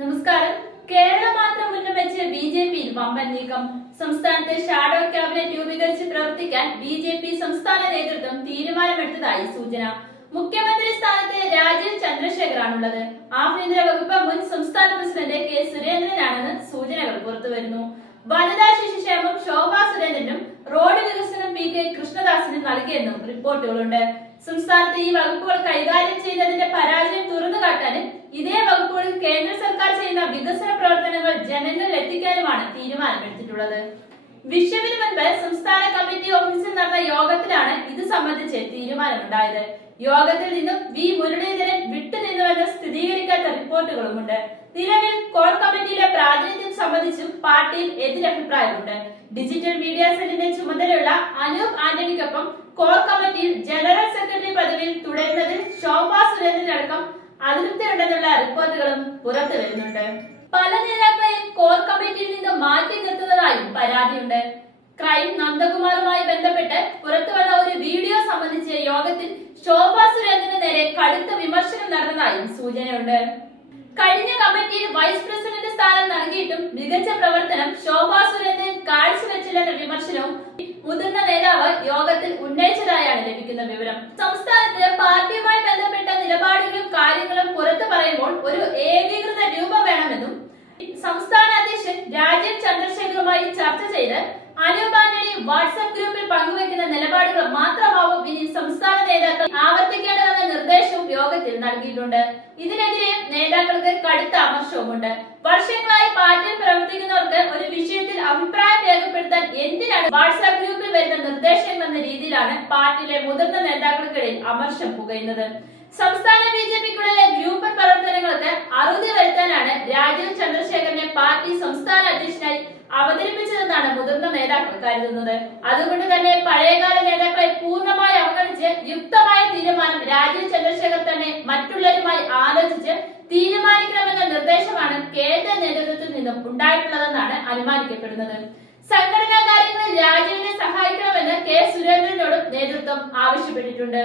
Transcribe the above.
നമസ്കാരം. കേരളം മാത്രം മുന്നിൽ വെച്ച് ബി.ജെ.പിയിൽ വമ്പൻ നീക്കം. സംസ്ഥാനത്തെ ഷാഡോ ക്യാബിനറ്റ് രൂപീകരിച്ച് പ്രവർത്തിക്കാൻ ബി.ജെ.പി സംസ്ഥാന നേതൃത്വം തീരുമാനമെടുത്തതായി സൂചന. മുഖ്യമന്ത്രി സ്ഥാനത്ത് രാജീവ് ചന്ദ്രശേഖറാണുള്ളത്. ആഭ്യന്തര വകുപ്പ് മുൻ സംസ്ഥാന പ്രസിഡന്റ് കെ സുരേന്ദ്രനാണെന്ന് സൂചനകൾ പുറത്തുവരുന്നു. വനിതാ ശിശുക്ഷേമം ശോഭാ സുരേന്ദ്രനും റോഡ് വികസനം പി.കെ. കൃഷ്ണദാസിനും നൽകിയെന്നും റിപ്പോർട്ടുകളുണ്ട്. സംസ്ഥാനത്ത് ഈ വകുപ്പുകൾ കൈകാര്യം ചെയ്യുന്നതിന്റെ പരാജയം തുറന്നുകാട്ടാനും ഇതേ വകുപ്പുകളിൽ കേന്ദ്ര സർക്കാർ ചെയ്യുന്ന വികസന പ്രവർത്തനങ്ങൾ ജനങ്ങളിൽ എത്തിക്കാനുമാണ് തീരുമാനമെടുത്തിട്ടുള്ളത്. വിഷുവിന് മുൻപ് സംസ്ഥാന കമ്മിറ്റി ഓഫീസിൽ നടന്ന യോഗത്തിലാണ് ഇത് സംബന്ധിച്ച് തീരുമാനമുണ്ടായത്. യോഗത്തിൽ നിന്നും വി മുരളീധരൻ വിട്ടുനിന്നുവെന്ന് സ്ഥിരീകരിക്കാത്ത റിപ്പോർട്ടുകളുമുണ്ട്. നിലവിൽ കോർ കമ്മിറ്റിയിലെ പ്രാതിനിധ്യം സംബന്ധിച്ചും പാർട്ടിയിൽ എതിരഭിപ്രായമുണ്ട്. ഡിജിറ്റൽ മീഡിയ സെല്ലിന്റെ ചുമതലയുള്ള അനൂപ് ആന്റണിക്കൊപ്പം കോർ കമ്മിറ്റിയിൽ ജനറൽ സെക്രട്ടറി പദവിയിൽ തുടരുന്നതിൽ ശോഭാ സുരേന്ദ്രനടക്കം അതൃപ്തിയുണ്ടെന്നുള്ള റിപ്പോർട്ടുകളും പുറത്തു വരുന്നുണ്ട്. പല നേതാക്കളെയും കോർ കമ്മിറ്റിയിൽ നിന്ന് മാറ്റി നിർത്തുന്നതായും പരാതിയുണ്ട്. ക്രൈം നന്ദകുമാറുമായി ബന്ധപ്പെട്ട് പുറത്തുവന്ന ഒരു വീഡിയോ സംബന്ധിച്ച് യോഗത്തിൽ ശോഭാ സുരേന്ദ്രന് നേരെ കടുത്ത വിമർശനം നടന്നതായും സൂചനയുണ്ട്. കഴിഞ്ഞ കമ്മിറ്റിയിൽ വൈസ് പ്രസിഡന്റ് സ്ഥാനം നൽകിയിട്ടും മികച്ച പ്രവർത്തനം ശോഭാ സുരേന്ദ്രൻ കാഴ്ചവെച്ചില്ലെന്ന വിമർശനവും മുതിർന്ന നേതാവ് യോഗത്തിൽ ഉന്നയിച്ചതായാണ് ലഭിക്കുന്ന വിവരം. സംസ്ഥാനത്ത് പാർട്ടിയുമായി ബന്ധപ്പെട്ട നിലപാടുകളും കാര്യങ്ങളും പുറത്തു പറയുമ്പോൾ ഒരു ഏകീകൃത രൂപം വേണമെന്നും സംസ്ഥാന അധ്യക്ഷൻ രാജീവ് ചന്ദ്രശേഖറുമായി ചർച്ച ചെയ്ത് അനൂപ് ആന്റണി വാട്സ്ആപ്പ് ഗ്രൂപ്പിൽ പങ്കുവയ്ക്കുന്ന നിലപാടുകൾ മാത്രമാവും ഇനി സംസ്ഥാന നേതാക്കൾ ആവർത്തിക്കേണ്ടതെന്ന നിർദ്ദേശവും യോഗത്തിൽ നൽകിയിട്ടുണ്ട്. ഇതിനെതിരെ നേതാക്കൾക്ക് കടുത്ത അമർഷവുമുണ്ട്. വർഷങ്ങളായി പാർട്ടിയിൽ പ്രവർത്തിക്കുന്നവർക്ക് ഒരു വിഷയത്തിൽ അഭിപ്രായം രേഖപ്പെടുത്താൻ എന്തിനാണ് വാട്സ്ആപ്പ് ഗ്രൂപ്പിൽ വരുന്ന നിർദ്ദേശങ്ങൾ എന്ന രീതിയിലാണ് പാർട്ടിയിലെ മുതിർന്ന നേതാക്കൾക്കിടയിൽ അമർഷം പുകയുന്നത്. സംസ്ഥാന ബി.ജെ.പിക്കുള്ളിലെ ഗ്രൂപ്പ് പ്രവർത്തനങ്ങൾക്ക് അറുതി വരുത്താനാണ് രാജീവ് ചന്ദ്രശേഖരനെ പാർട്ടി സംസ്ഥാന അധ്യക്ഷനായി അവതരിപ്പിച്ചതെന്നാണ് മുതിർന്ന നേതാക്കൾ കരുതുന്നത്. അതുകൊണ്ട് തന്നെ പഴയകാല നേതാക്കളെ പൂർണ്ണമായി അവഗണിച്ച് യുക്തമായ തീരുമാനം രാജീവ് ചന്ദ്രശേഖർ തന്നെ മറ്റുള്ളവരുമായി ആലോചിച്ച് തീരുമാനിക്കണമെന്ന നിർദ്ദേശമാണ് കേന്ദ്ര നേതൃത്വത്തിൽ നിന്നും ഉണ്ടായിട്ടുള്ളതെന്നാണ് അനുമാനിക്കപ്പെടുന്നത്. സംഘടനാ കാര്യങ്ങളിൽ രാജീവിനെ സഹായിക്കണമെന്ന് കെ സുരേന്ദ്രനോടും നേതൃത്വം ആവശ്യപ്പെട്ടിട്ടുണ്ട്.